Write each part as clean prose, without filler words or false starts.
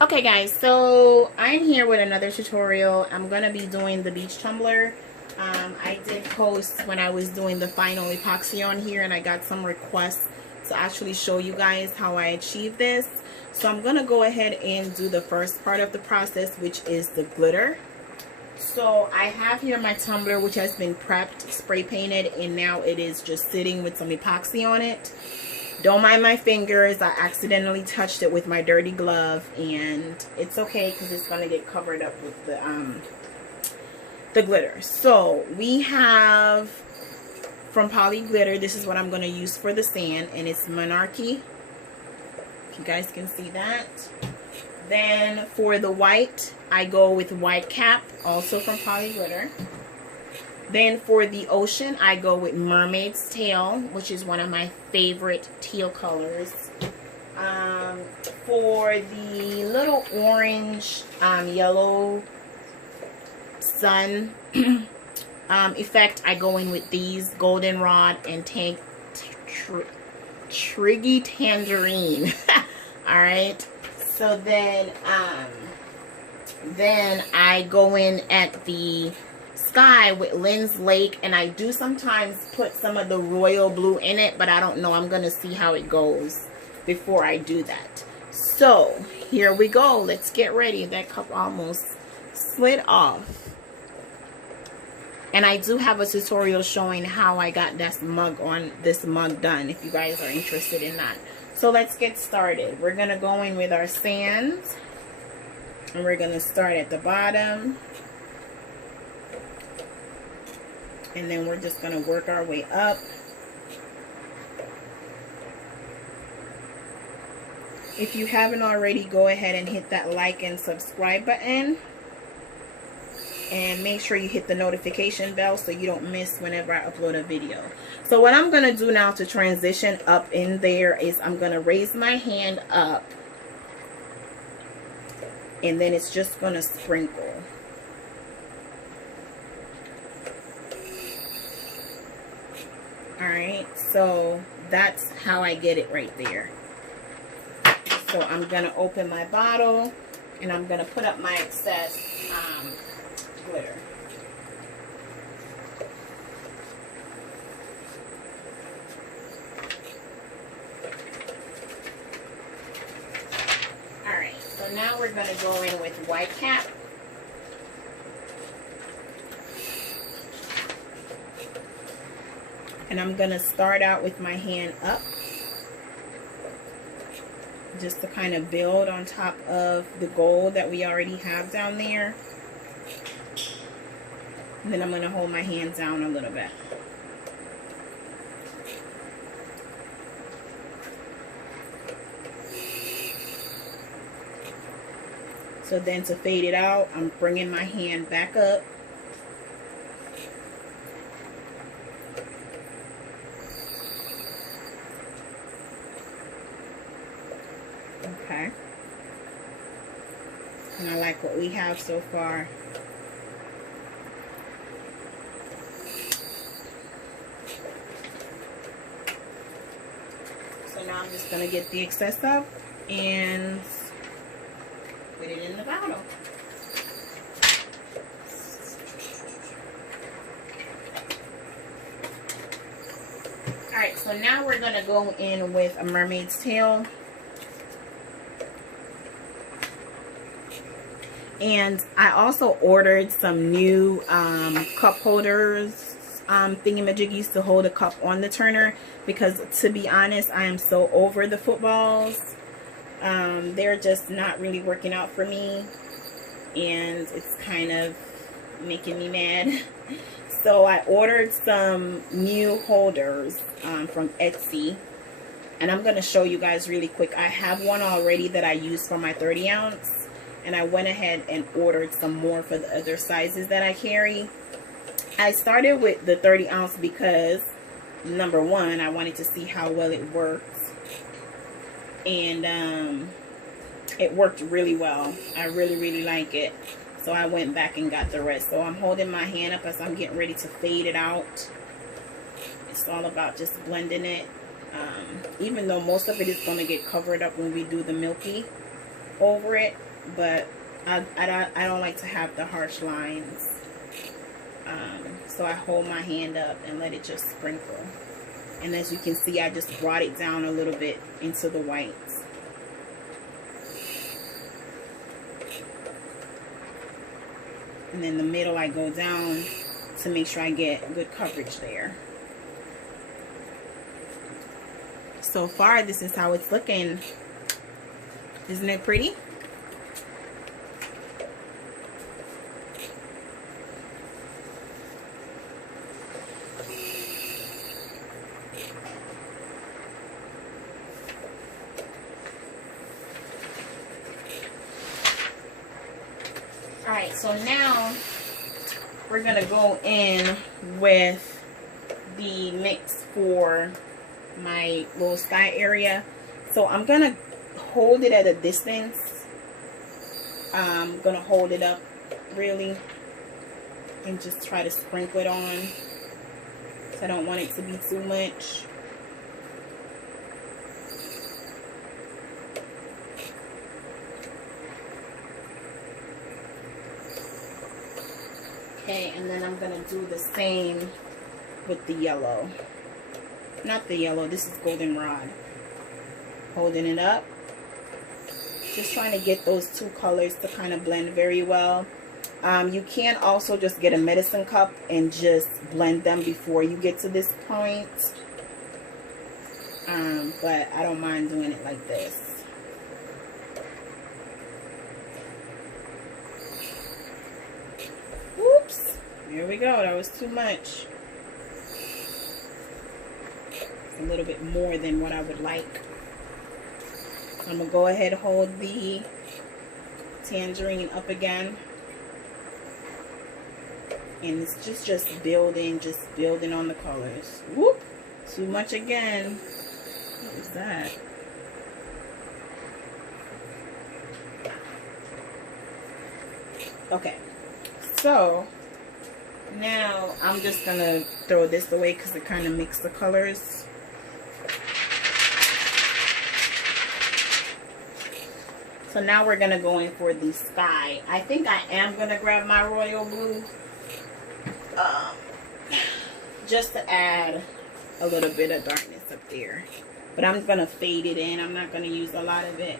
Okay guys, so I'm here with another tutorial. I'm going to be doing the beach tumbler. I did post when I was doing the final epoxy on here, and I got some requests to actually show you guys how I achieved this. So I'm going to go ahead and do the first part of the process, which is the glitter. So I have here my tumbler, which has been prepped, spray painted, and now it is just sitting with some epoxy on it. Don't mind my fingers. I accidentally touched it with my dirty glove, and it's okay because it's going to get covered up with the glitter. So we have from Poly Glitter, this is what I'm going to use for the sand, and it's Monarchy. If you guys can see that. Then for the white, I go with White Cap, also from Poly Glitter. Then for the ocean, I go with Mermaid's Tail, which is one of my favorite teal colors. For the little orange, yellow sun effect, I go in with these Goldenrod and Triggy Tangerine. Alright, so then I go in at the sky with Lynn's Lake, and I do sometimes put some of the royal blue in it, but I don't know. I'm gonna see how it goes before I do that. So here we go. Let's get ready. That cup almost slid off, and I do have a tutorial showing how I got this mug done if you guys are interested in that. So let's get started. We're gonna go in with our sands, and we're gonna start at the bottom. And then we're just going to work our way up. If you haven't already, go ahead and hit that like and subscribe button. And make sure you hit the notification bell so you don't miss whenever I upload a video. So what I'm going to do now to transition up in there is I'm going to raise my hand up. And then it's just going to sprinkle. Alright, so that's how I get it right there. So I'm going to open my bottle, and I'm going to put up my excess glitter. Alright, so now we're going to go in with White Cap. And I'm going to start out with my hand up, just to kind of build on top of the gold that we already have down there. And then I'm going to hold my hands down a little bit. So then to fade it out, I'm bringing my hand back up. Okay, and I like what we have so far. So now I'm just going to get the excess up and put it in the bottle. Alright, so now we're going to go in with a Mermaid's Tail. And I also ordered some new cup holders, thingamajiggies to hold a cup on the turner, because to be honest, I am so over the footballs. They're just not really working out for me, and it's kind of making me mad. So I ordered some new holders from Etsy, and I'm going to show you guys really quick. I have one already that I use for my 30 ounce. And I went ahead and ordered some more for the other sizes that I carry. I started with the 30 ounce because, number one, I wanted to see how well it works. And it worked really well. I really like it. So I went back and got the rest. So I'm holding my hand up as I'm getting ready to fade it out. It's all about just blending it. Even though most of it is going to get covered up when we do the milky. over it, but I don't like to have the harsh lines. So I hold my hand up and let it just sprinkle. And as you can see, I just brought it down a little bit into the whites. And then the middle I go down to make sure I get good coverage there. So far, this is how it's looking. Isn't it pretty? Alright, so now we're going to go in with the mix for my little sky area. So I'm going to hold it at a distance. I'm going to hold it up really and just try to sprinkle it on. So I don't want it to be too much. Okay, and then I'm going to do the same with the yellow. Not the yellow, this is goldenrod. Holding it up. Just trying to get those two colors to kind of blend very well. You can also just get a medicine cup and just blend them before you get to this point. But I don't mind doing it like this. Oops, there we go, that was too much. A little bit more than what I would like. I'm going to go ahead and hold the tangerine up again. And it's just building on the colors. Whoop! Too much again. What is that? Okay. So, now I'm just going to throw this away because it kind of mixed the colors. So now we're going to go in for the sky. I think I am going to grab my royal blue. Just to add a little bit of darkness up there. But I'm going to fade it in. I'm not going to use a lot of it.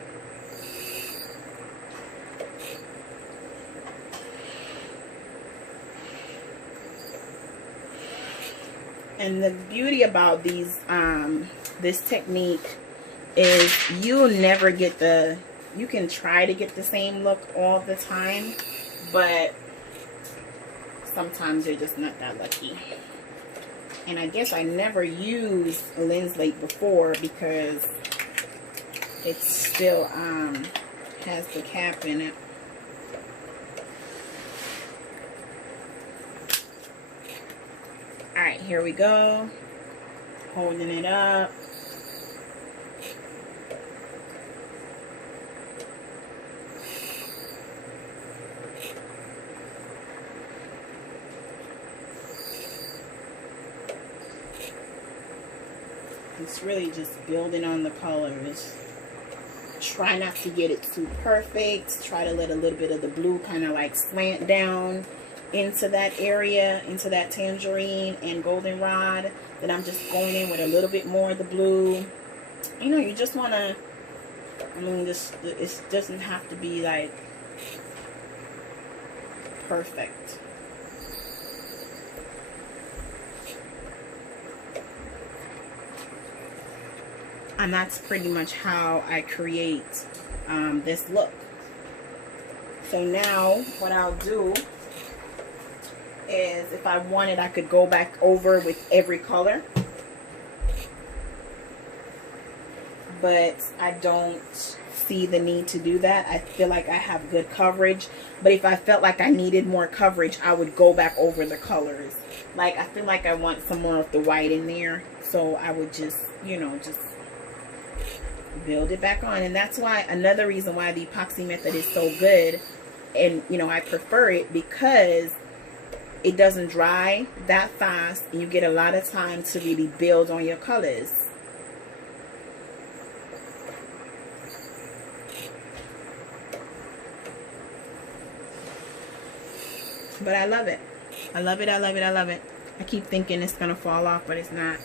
And the beauty about these, this technique is you'll never get you can try to get the same look all the time, but sometimes you're just not that lucky. And I guess I never used linseed before because it still has the cap in it. Alright, here we go. Holding it up. It's really just building on the colors. Try not to get it too perfect. Try to let a little bit of the blue kind of like slant down into that area, into that tangerine and goldenrod. Then I'm just going in with a little bit more of the blue. You know, you just want to, I mean, it doesn't have to be like perfect. And that's pretty much how I create this look. So now what I'll do is, if I wanted, I could go back over with every color. But I don't see the need to do that. I feel like I have good coverage. But if I felt like I needed more coverage, I would go back over the colors. Like, I feel like I want some more of the white in there. So I would just, you know, just build it back on. And that's why, another reason why the epoxy method is so good, and you know, I prefer it, because it doesn't dry that fast and you get a lot of time to really build on your colors. But I love it. I love it, I love it, I love it. I keep thinking it's gonna fall off, but it's not.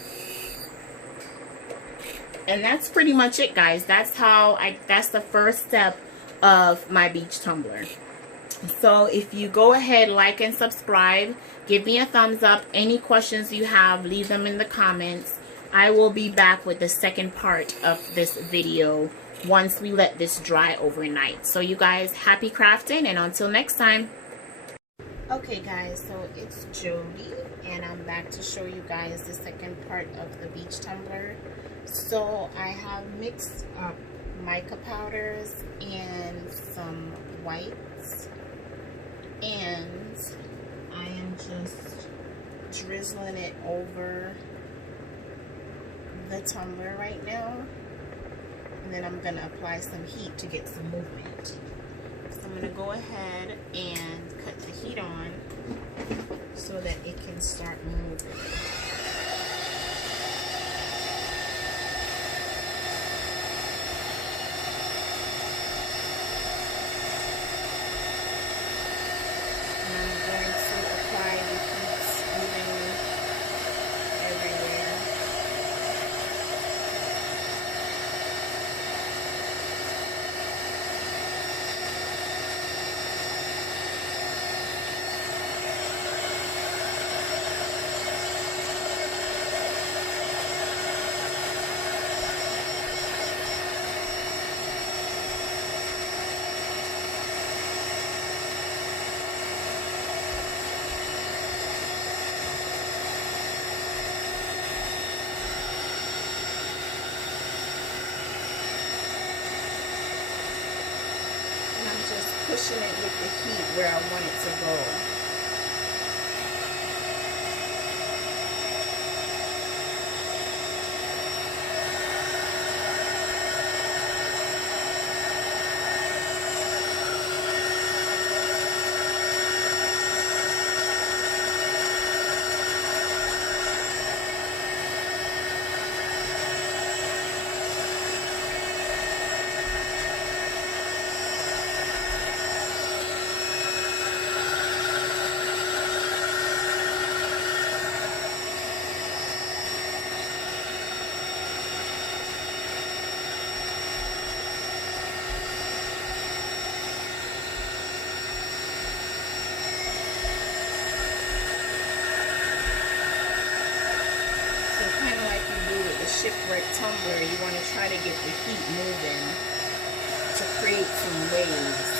And that's pretty much it, guys. That's the first step of my beach tumbler. So if you go ahead, like and subscribe, give me a thumbs up. Any questions you have, leave them in the comments. I will be back with the second part of this video once we let this dry overnight. So you guys, happy crafting, and until next time. Okay guys, so it's Jody, and I'm back to show you guys the second part of the beach tumbler. So I have mixed up mica powders and some whites, and I am just drizzling it over the tumbler right now, and then I'm going to apply some heat to get some movement. So I'm going to go ahead and cut the heat on so that it can start moving. Just pushing it with the heat where I want it to go. Shipwreck tumbler, you want to try to get the heat moving to create some waves.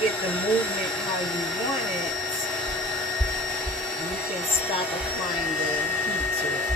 Get the movement how you want it, you can stop applying the heat to it.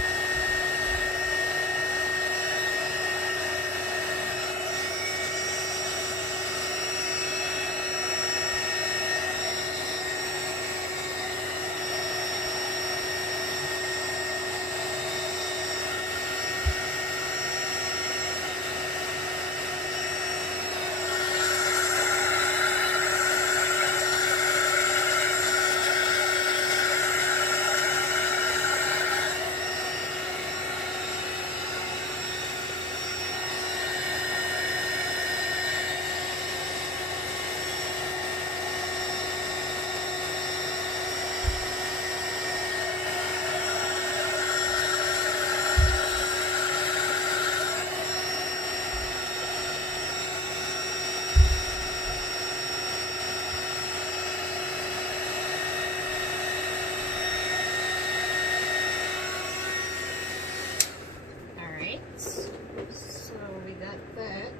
like that.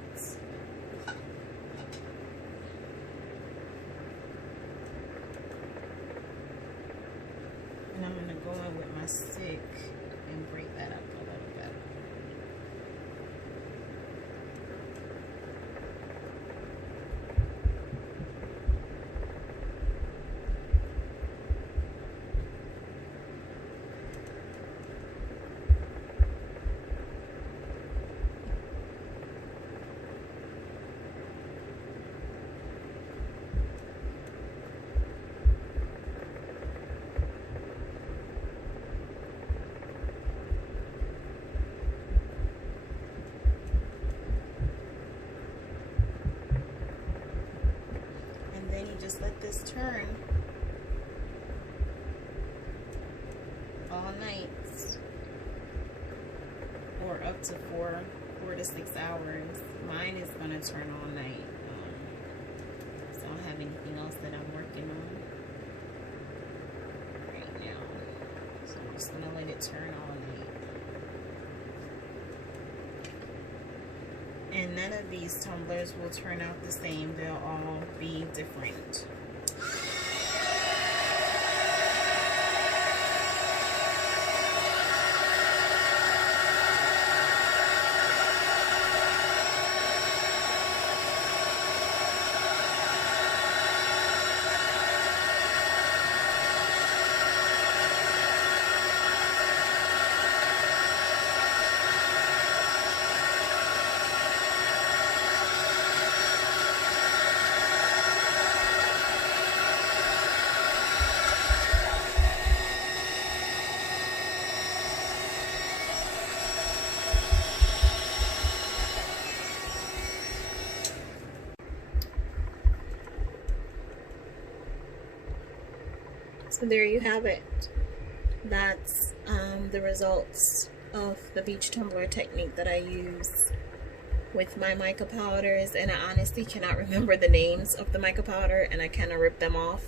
And I'm going to go in with my stick and break that up a little bit. Then you just let this turn all night, or up to four to 6 hours. Mine is gonna turn all night. So I don't have anything else that I'm working on right now. So I'm just gonna let it turn all night. And none of these tumblers will turn out the same. They'll all be different. So there you have it. That's the results of the beach tumbler technique that I use with my mica powders. And I honestly cannot remember the names of the mica powder, and I kind of ripped them off.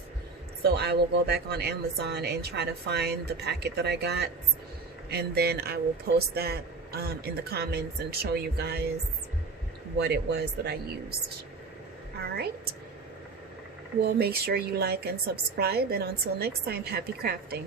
So I will go back on Amazon and try to find the packet that I got, and then I will post that in the comments and show you guys what it was that I used. Alright. Well, make sure you like and subscribe, and until next time, happy crafting.